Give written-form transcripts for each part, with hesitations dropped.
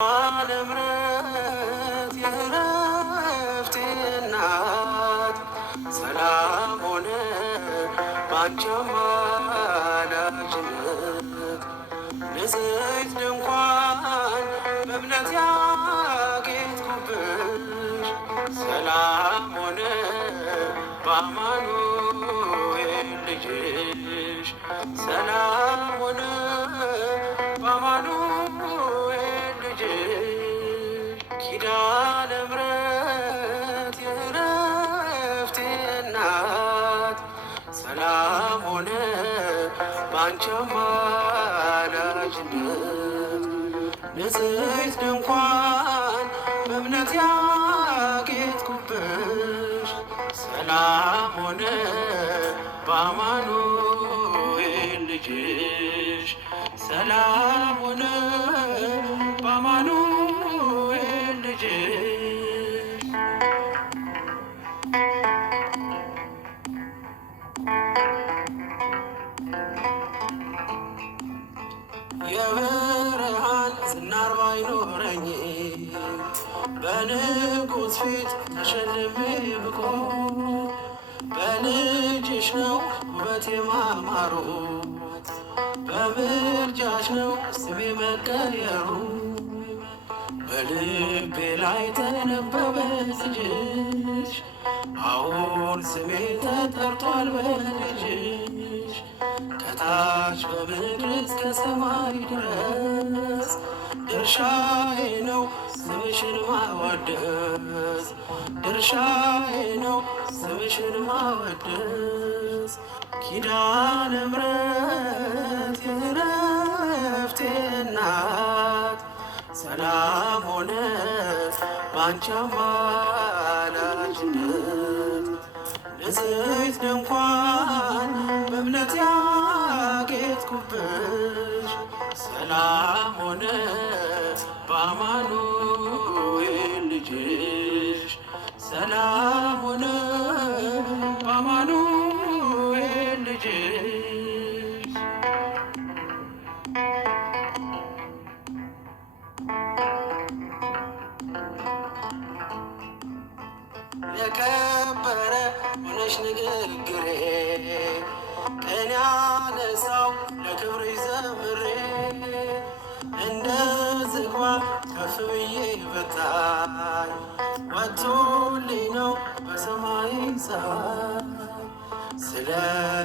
ምሕረት የዕረፍቴ እናት ሰላም ሆነ ባንቺ አማላጅነት ንጽሕት ድንኳን በእምነት ያጌጥኩብሽ ሰላም ሆነ በአማኑኤል ልጅሽ ሰላም ሆነ በአማኑኤል ኪዳነ ምሕረት የዕረፍቴ እናት ሰላም ሆነ ባንቺ አማላጅነት ንጽሕት ድንኳን በእምነት ያጌጥኩብሽ ሰላም ሆነ በአማኑኤል ልጅሽ ሰላም ሆነ በአማኑኤል ልጅሽ። የብርሃን ዝናር ባይኖረኝ በንጉሥ ፊት ተሸልሜ ብቆም በልጅሽ ነው ውበቴ ማማሩ በምልጃሽ ነው ስሜ መቀየሩ በልቤ ላይ ተነበበ ልጅሽ አሁን ስሜ ተጠርቷል በልጅሽ ከታች በምድር እስከ ሰማይ ድረስ ድርሻዬ ነው ስምሽን ማወደስ ድርሻዬ ነው ስምሽን ማወደስ ኪዳነ ምሕረት የዕረፍቴ እናት ሰላም ሆነ ባንቺ አማላጅነት ንጽሕት ድንኳን በእምነት ያጌጥኩብሽ ሰላም ሆነ በአማኑኤል ልጅሽ ሰላም ሆነ በአማኑኤል ልጅሽ። የከበረ ሆነሽ ንግግሬ ቀን ያነሳው ለክብርሽ ዘምሬ እንደ ዝግባ ከፍ ብዬ ብታይ ወጥቶልኝ ነው በሰማይ ፀሐይ ስለ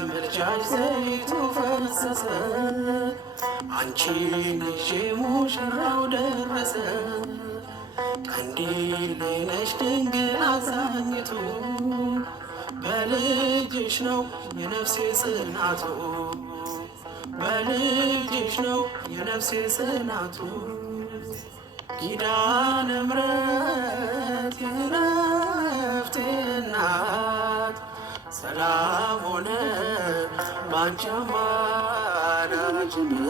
ምልጃሽ ዘይቱ ፈሰሰ አንቺን ይዤ ሙሽራው ደረሰ ቀንዲሌ ነሽ ድንግል አዛኝቱ በልጅሽ ነው የነፍሴ ጽናቱ በልጅሽ ነው የነፍሴ ጽናቱ ኪዳነ ምሕረት የዕረፍቴ እናት ሰላም ሆነ ባንቺ አማላጅነት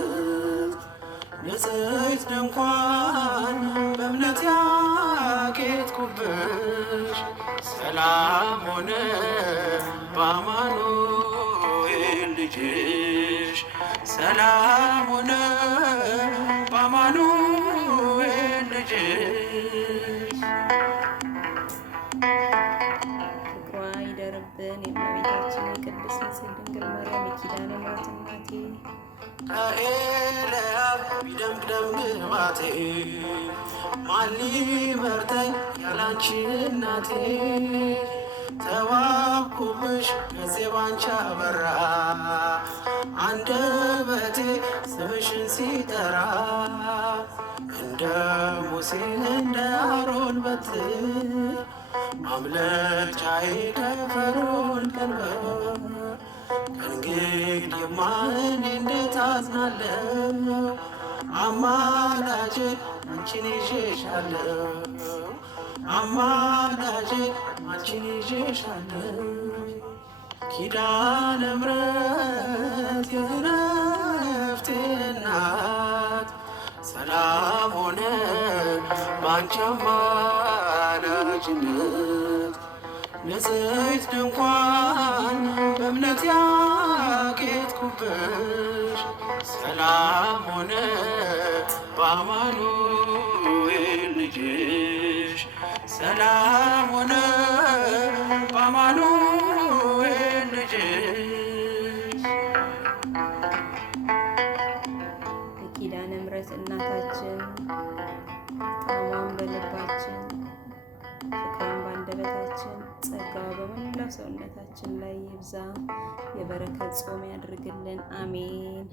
ንጽሕት ድንኳን በእምነት ያጌጥኩብሽ ሰላም ሆነ በአማኑኤል ልጅሽ ሰላም ሆነ በአማኑኤል ልጅሽ። ፍቅሯ ይደርብን የእመቤታችን የቅድስት ንጽሕት ድንግል ማርያም የኪዳነ ምሕረት እናቴ ከኤልያብ ቢደምቅደም ግባቴ ማን ሊመርጠኝ ያላንቺ እናቴ ተዋብኩብሽ ገዜ ባንቺ አበራ አንደበቴ ስምሽን ሲጠራ እንደ ሙሴ እንደ አሮን በትር ማምለጫዬ ከፈርዖን ቀንበር ከእንግዲህማ እኔ እንዴት አዝናለሁ አማላጄ አንቺን ይዤሻለሁ አማላጄ አንቺን ይዤሻለሁ ኪዳነ ምሕረት የዕረፍቴ እናት ሰላም ሆነ ባንቺ አማላጅነት ንጽሕት ድንኳን በእምነት ያጌጥኩብሽ ሰላም ሆነ በአማኑኤል ልጅሽ የኪዳነ ምሕረት እናታችን ጣዕሟን በልባችን ፍቅሯን በአንደበታችን ጸጋዋ በመላው ሰውነታችን ላይ ይብዛ። የበረከት ጾም ያድርግልን። አሜን።